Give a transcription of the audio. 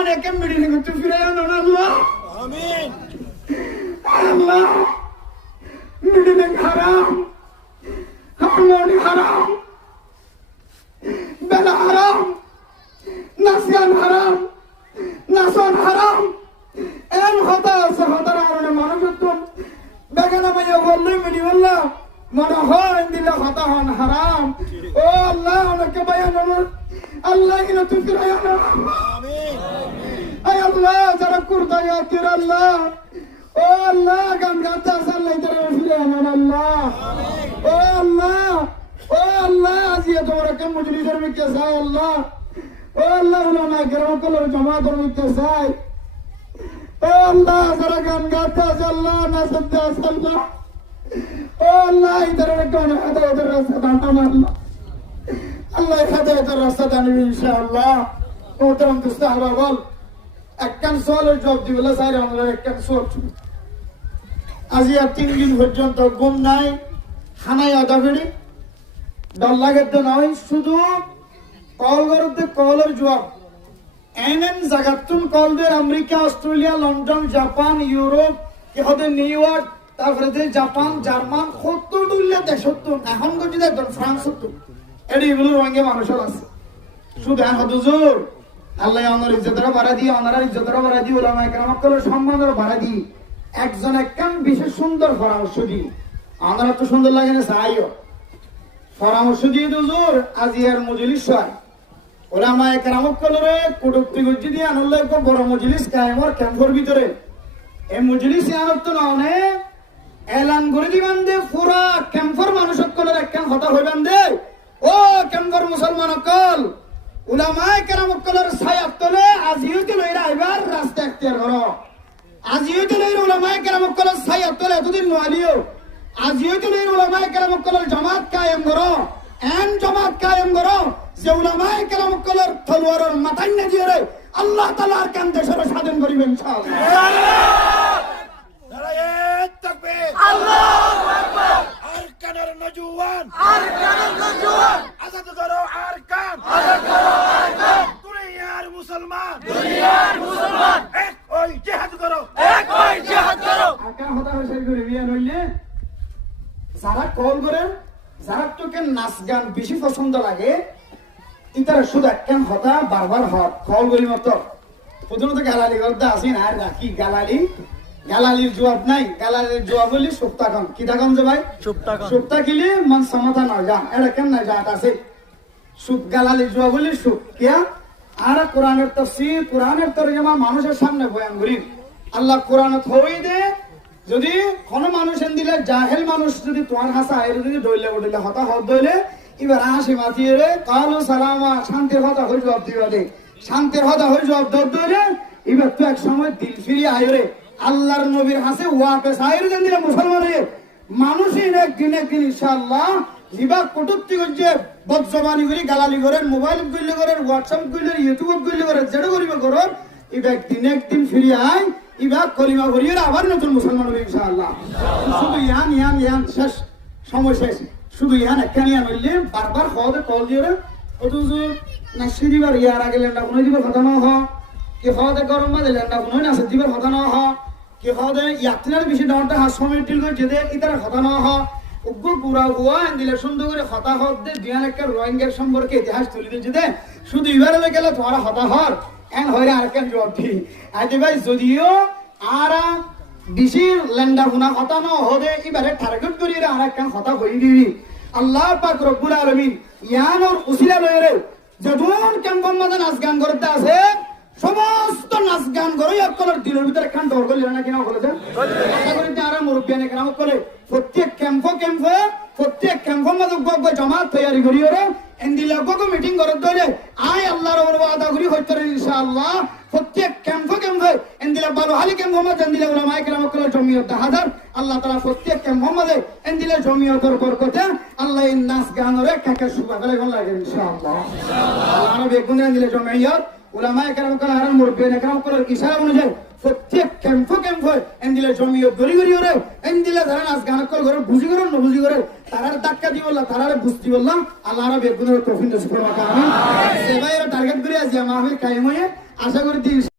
অনেকে মিডিয়ে করতে ফিরে আনুন আল্লাহ আমিন আল্লাহ মিডিয়ে হারাম হারমোনি হারাম বেলা হারাম নাসিয়ান হারাম নাসন হারাম এন হতা আছে হতার কারণে মানুষ বেগানা মাইয়া বললে মিডি বললা মনে হয় দিলে হতা হন হারাম ও আল্লাহ অনেকে বায়ান আল্লাহ কিনা তুই ফিরাই আনো আমিন আয় আল্লাহ যারা কুরতা ইয়াতির আল্লাহ ও আল্লাহ গান গাতা সাল্লাই তারা ফিরে আনো আল্লাহ ও আল্লাহ আজিয়া তোমরা কেমন মজলিসের মধ্যে চাই আল্লাহ ও আল্লাহ উলামা কেরাম কলর জামাতের মধ্যে চাই ও আল্লাহ যারা গান গাতা আছে আল্লাহ নাচতে আছে আল্লাহ ও আল্লাহ ইতারা কোন হেদায়েতের রাস্তা দান আল্লাহ আল্লাহ হেদায়েতের রাস্তা দান ইনশাআল্লাহ মোহতারাম দোস্ত আহবাব একখান সোয়ালের জবাব দিবেলা চাই আমরা একখান সোয়াল আজি আর 3 দিন পর্যন্ত ঘুম নাই খানায় আদা ফেরি ডর লাগে তো নয় শুধু কল করতে কলের জবাব এন জায়গাতুন কলদের America Australia London Japan Europe ইহতে নিউ ইয়র্ক তারপরে জাপান জার্মান 70 দেশ 70 এখন যদি দেখবেন ফ্রান্স 70 এগুলো রঙে মানুষের আছে শুধু এখন হুজুর আল্লাহ আমার ইজ্জতরা বাড়া দিয়ে ওনারা ইজ্জতরা বাড়া দিয়ে ওলামা কেরাম কলের সম্মানের বাড়া দিয়ে একজন একখান বিশেষ সুন্দর পরামর্শ দিই আমরা তো সুন্দর লাগে না চাইও পরামর্শ দিয়ে হুজুর আজি আর মজলিস হয় ওলামা কেরাম কলের কুটুক্তি গুজি দিয়ে আনলে বড় মজলিস কায়েমর ক্যাম্পের ভিতরে এই মজলিস আনত না অনেক এলান করে দিবেন দে পুরা ক্যাম্পের মানুষ সকলের একখান হতা হইবেন দে ও ক্যাম্পের মুসলমান সকল উলামায়ে কেরাম সকলের ছায়াত তলে আজিও তো লইরা আইবার রাস্তা এখতিয়ার করো আজিও তো লইরা উলামায়ে কেরাম সকলের ছায়াত তলে এতদিন নয়ালিও আজিও তো লইরা উলামায়ে কেরাম সকলের জামাত কায়েম করো এন জামাত কায়েম করো যে উলামায়ে কেরাম সকলের তলোয়ারের মাথায় না দিয়ে আল্লাহ তাআলার কান দেশের স্বাধীন করিবেন ইনশাআল্লাহ নারায়ে তাকবীর আল্লাহু আকবার আরকানের নজওয়ান আজাদ করো আরকান দুনিয়ার মুসলমান এক ওই জিহাদ করো আকা হতা হইছে করে বিয়া নইলে যারা কল করে যারা তোকে নাচ গান বেশি পছন্দ লাগে ইতারা শুধু একখান হতা বারবার হট কল করি মতো প্রথমত গালালি করতে আসি না আর রাখি গালালির জবাব নাই গালালির জবাব বলি সুপ্তাকন কি থাকন যে ভাই সুপ্তা কিলে মন সমতা না যা এটা কেন না যা আছে সুপ গালালির জবাব বলি সুপ কিয়া আর কোরআনের তাফসীর কোরআনের তরজমা মানুষের সামনে বয়ান করি আল্লাহ কোরআনত হই দে যদি কোন মানুষ এন দিলে জাহেল মানুষ যদি তোমার হাসা এর যদি দইলে বদলে হতা হদ দইলে এবার আসি মাতিয়ে রে কালু সালামা শান্তির হতা হই জবাব দিবা দে শান্তির হতা হই জবাব দইলে এবার তো এক সময় দিল ফিরি আইরে আল্লাহর নবীর হাসে ওয়াপে সাইর দেন দিলে মুসলমানের মানুষই একদিন ইনশাআল্লাহ জিবা কটুক্তি করছে বদজবানি করি গালালি করেন মোবাইল গুলি করেন হোয়াটসঅ্যাপ গুলি ইউটিউব গুলি করেন যেটা করিবে করো এবার একদিন ফিরি আই এবার কলিমা করিয়ে আবার নতুন মুসলমান হবে ইনশাআল্লাহ শুধু ইয়ান শেষ সময় শেষ শুধু ইয়ান একখান ইয়ান হইলে বারবার খাওয়াতে কল দিয়ে অথচ নাসি দিবার ইয়ার আগে লেন্ডা কোনো দিবার কথা না হ কি খাওয়াতে গরম বাজে লেন্ডা কোনো নাসি দিবার কথা না হ কি খাওয়াতে ইয়াত্রার বেশি ডাউনটা হাস সময় টিল করে যেতে ইতার কথা না হ উগ্র পুরা হুয়া দিলে সুন্দর করে হতা হত দে দিয়ান একটা রোহিঙ্গার সম্পর্কে ইতিহাস তুলে দিয়েছে দে শুধু ইবারে গেলে তোমার হতা হর এন হইরে আর কেন জবাব দি আজ ভাই যদিও আর বেশি লেন্ডা গুনা হতা না হদে এবারে টার্গেট করি আর কেন হতা হই দিবি আল্লাহ পাক রব্বুল আলামিন ইয়ান ওর উসিলা লয়রে যদুন কেমন মাঝে নাচ গান করতে আছে সমস্ত নাচ গান করে একবার দিনের ভিতরে কান ডর করলে না কিনা বলে দেন আর মুরব্বিয়ানে কেন করে প্রত্যেক ক্যাম্পের মাঝে গগ জমাত তৈরি করি ওরে এন্দিলা গগ মিটিং করে দইলে আয় আল্লাহর ওপর ওয়াদা করি হইতে ইনশাআল্লাহ প্রত্যেক ক্যাম্পে এন্দিলা বারো হালি ক্যাম্পের মাঝে এন্দিলা উলামায়ে কেরাম কল জমিয়ত হাজার আল্লাহ তাআলা প্রত্যেক ক্যাম্পের মাঝে এন্দিলা জমিয়তের বরকতে আল্লাহ এই নাচ গানরে কাকে সুবা গলে লাগে ইনশাআল্লাহ আল্লাহ বেগুনে এন্দিলা জমিয়ত উলামায়ে কেরাম কল আর মুরব্বিয়ানে কেরাম কল ইশারা অনুযায়ী প্রত্যেক ক্যাম্পে এন্দিলা জমিয়ত গরি ওরে এন্দিলা যারা নাচ গান কল করে বুঝি করে না বুঝি করে তারার ধাক্কা দিব আল্লাহ তারারে বুঝতি বললাম আল্লাহ বেগুনের তৌফিক নসিব করবা আমিন সেবাইরা টার্গেট করে আজ মাহফিল কায়েম হয়ে আশা করি